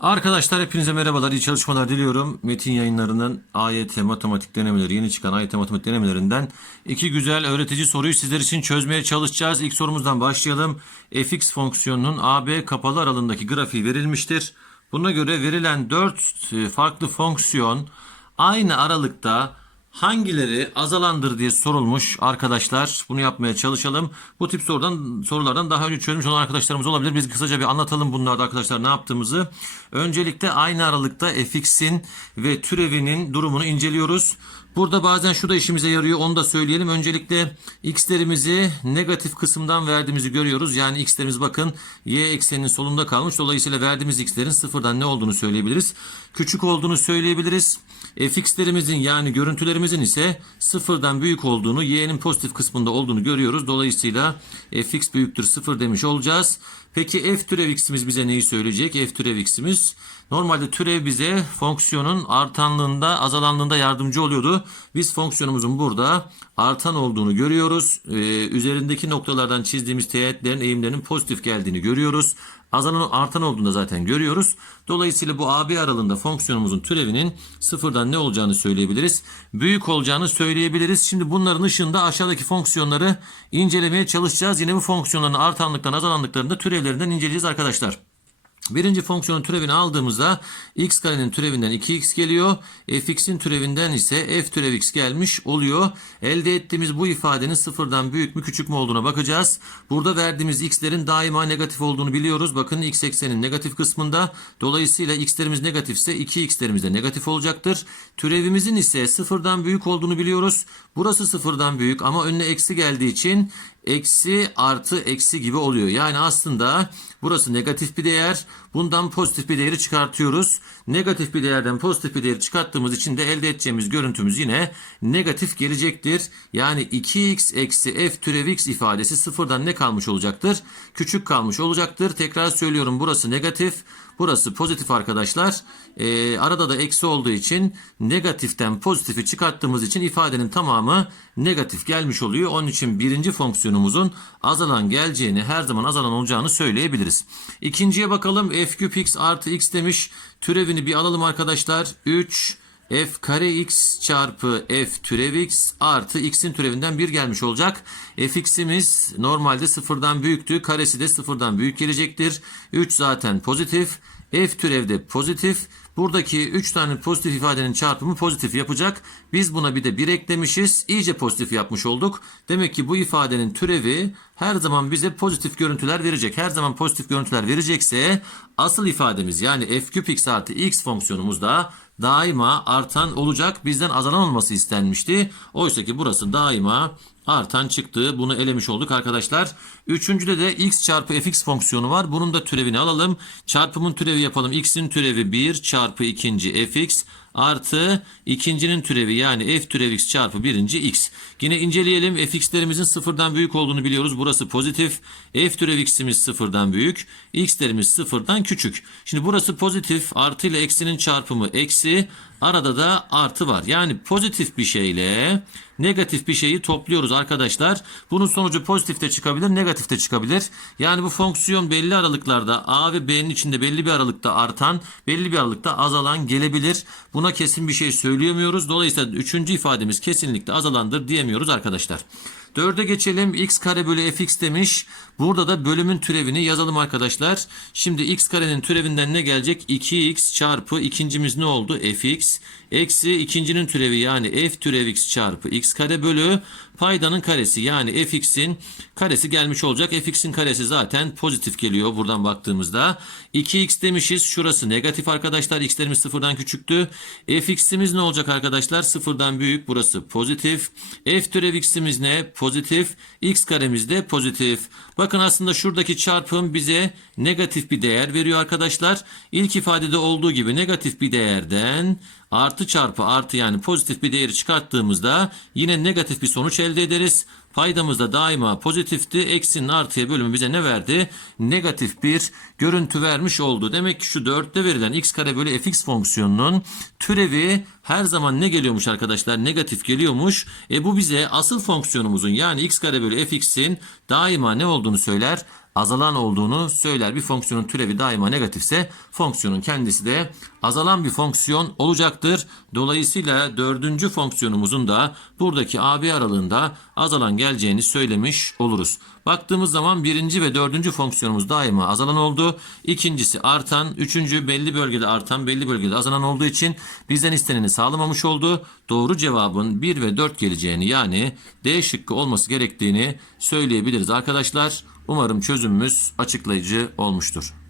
Arkadaşlar hepinize merhabalar, iyi çalışmalar diliyorum. Metin yayınlarının AYT matematik denemeleri, yeni çıkan AYT matematik denemelerinden iki güzel öğretici soruyu sizler için çözmeye çalışacağız. İlk sorumuzdan başlayalım. fx fonksiyonunun AB kapalı aralığındaki grafiği verilmiştir. Buna göre verilen 4 farklı fonksiyon aynı aralıkta Hangileri azalandır diye sorulmuş arkadaşlar. Bunu yapmaya çalışalım. Bu tip sorudan sorulardan daha önce çözmüş olan arkadaşlarımız olabilir. Biz kısaca bir anlatalım bunlarda arkadaşlar ne yaptığımızı. Öncelikle aynı aralıkta fx'in ve türevinin durumunu inceliyoruz. Burada bazen şu da işimize yarıyor onu da söyleyelim. Öncelikle x'lerimizi negatif kısımdan verdiğimizi görüyoruz. Yani x'lerimiz bakın y ekseninin solunda kalmış. Dolayısıyla verdiğimiz x'lerin sıfırdan ne olduğunu söyleyebiliriz. Küçük olduğunu söyleyebiliriz. fx'lerimizin yani görüntülerimizin ise sıfırdan büyük olduğunu y'nin pozitif kısmında olduğunu görüyoruz. Dolayısıyla fx büyüktür sıfır demiş olacağız. Peki f türev x'imiz bize neyi söyleyecek? F türev x'imiz normalde türev bize fonksiyonun artanlığında azalanlığında yardımcı oluyordu. Biz fonksiyonumuzun burada artan olduğunu görüyoruz. Ee, üzerindeki noktalardan çizdiğimiz teğetlerin eğimlerinin pozitif geldiğini görüyoruz. Azalan artan olduğunda zaten görüyoruz. Dolayısıyla bu AB aralığında fonksiyonumuzun türevinin sıfırdan ne olacağını söyleyebiliriz. Büyük olacağını söyleyebiliriz. Şimdi bunların ışığında aşağıdaki fonksiyonları incelemeye çalışacağız. Yine bu fonksiyonların artanlıktan azalanlıklarını da türevlerinden inceleyeceğiz arkadaşlar. Birinci fonksiyonun türevini aldığımızda x karenin türevinden 2x geliyor. fx'in türevinden ise f türev x gelmiş oluyor. Elde ettiğimiz bu ifadenin sıfırdan büyük mü küçük mü olduğuna bakacağız. Burada verdiğimiz x'lerin daima negatif olduğunu biliyoruz. Bakın x eksenin negatif kısmında. Dolayısıyla x'lerimiz negatifse 2x'lerimiz de negatif olacaktır. Türevimizin ise sıfırdan büyük olduğunu biliyoruz. Burası sıfırdan büyük ama önüne eksi geldiği için eksi artı eksi gibi oluyor. Yani aslında burası negatif bir değer. Bundan pozitif bir değeri çıkartıyoruz. Negatif bir değerden pozitif bir değeri çıkarttığımız için de elde edeceğimiz görüntümüz yine negatif gelecektir. Yani 2x eksi f türev x ifadesi sıfırdan ne kalmış olacaktır? Küçük kalmış olacaktır. Tekrar söylüyorum burası negatif. Burası pozitif arkadaşlar. Ee, arada da eksi olduğu için negatiften pozitifi çıkarttığımız için ifadenin tamamı negatif gelmiş oluyor. Onun için birinci fonksiyonumuzun azalan geleceğini her zaman azalan olacağını söyleyebiliriz. İkinciye bakalım f küp x artı x demiş. Türevini bir alalım arkadaşlar. 3 f kare x çarpı f türev x artı x'in türevinden 1 gelmiş olacak. fx'imiz normalde sıfırdan büyüktü. Karesi de sıfırdan büyük gelecektir. 3 zaten pozitif. f türevde pozitif. Buradaki 3 tane pozitif ifadenin çarpımı pozitif yapacak. Biz buna bir de 1 eklemişiz. İyice pozitif yapmış olduk. Demek ki bu ifadenin türevi her zaman bize pozitif görüntüler verecek. Her zaman pozitif görüntüler verecekse asıl ifademiz yani f küp x artı x fonksiyonumuz da daima artan olacak. Bizden azalan olması istenmişti. Oysa ki burası daima artan çıktı. Bunu elemiş olduk arkadaşlar. Üçüncüde de x çarpı fx fonksiyonu var. Bunun da türevini alalım. Çarpımın türevi yapalım. x'in türevi 1 çarpı ikinci fx artı ikincinin türevi yani f türev x çarpı birinci x. Yine inceleyelim. fx'lerimizin sıfırdan büyük olduğunu biliyoruz. Burası pozitif. f türev x'imiz sıfırdan büyük. x'lerimiz sıfırdan küçük. Şimdi burası pozitif. Artı ile eksinin çarpımı eksi. Arada da artı var. Yani pozitif bir şeyle negatif bir şeyi topluyoruz arkadaşlar. Bunun sonucu pozitif de çıkabilir, negatif de çıkabilir. Yani bu fonksiyon belli aralıklarda A ve B'nin içinde belli bir aralıkta artan, belli bir aralıkta azalan gelebilir. Buna kesin bir şey söyleyemiyoruz. Dolayısıyla üçüncü ifademiz kesinlikle azalandır diyemiyoruz arkadaşlar. Dörde geçelim. x kare bölü fx demiş. Burada da bölümün türevini yazalım arkadaşlar. Şimdi x karenin türevinden ne gelecek? 2x çarpı ikincimiz ne oldu? fx. Eksi ikincinin türevi yani f türev x çarpı x kare bölü paydanın karesi yani fx'in karesi gelmiş olacak. fx'in karesi zaten pozitif geliyor buradan baktığımızda. 2x demişiz. Şurası negatif arkadaşlar. x'lerimiz sıfırdan küçüktü. fx'imiz ne olacak arkadaşlar? Sıfırdan büyük. Burası pozitif. f türev x'imiz ne? Pozitif. x karemiz de pozitif. Bakın aslında şuradaki çarpım bize negatif bir değer veriyor arkadaşlar. İlk ifadede olduğu gibi negatif bir değerden artı çarpı artı yani pozitif bir değeri çıkarttığımızda yine negatif bir sonuç elde ederiz. Paydamız da daima pozitifti. Eksinin artıya bölümü bize ne verdi? Negatif bir görüntü vermiş oldu. Demek ki şu 4'te verilen x kare bölü fx fonksiyonunun türevi her zaman ne geliyormuş arkadaşlar? Negatif geliyormuş. E bu bize asıl fonksiyonumuzun yani x kare bölü fx'in daima ne olduğunu söyler? Azalan olduğunu söyler. Bir fonksiyonun türevi daima negatifse fonksiyonun kendisi de azalan bir fonksiyon olacaktır. Dolayısıyla dördüncü fonksiyonumuzun da buradaki AB aralığında azalan geleceğini söylemiş oluruz. Baktığımız zaman birinci ve dördüncü fonksiyonumuz daima azalan oldu. İkincisi artan, üçüncü belli bölgede artan, belli bölgede azalan olduğu için bizden isteneni sağlamamış oldu. Doğru cevabın 1 ve 4 geleceğini yani D şıkkı olması gerektiğini söyleyebiliriz arkadaşlar. Umarım çözümümüz açıklayıcı olmuştur.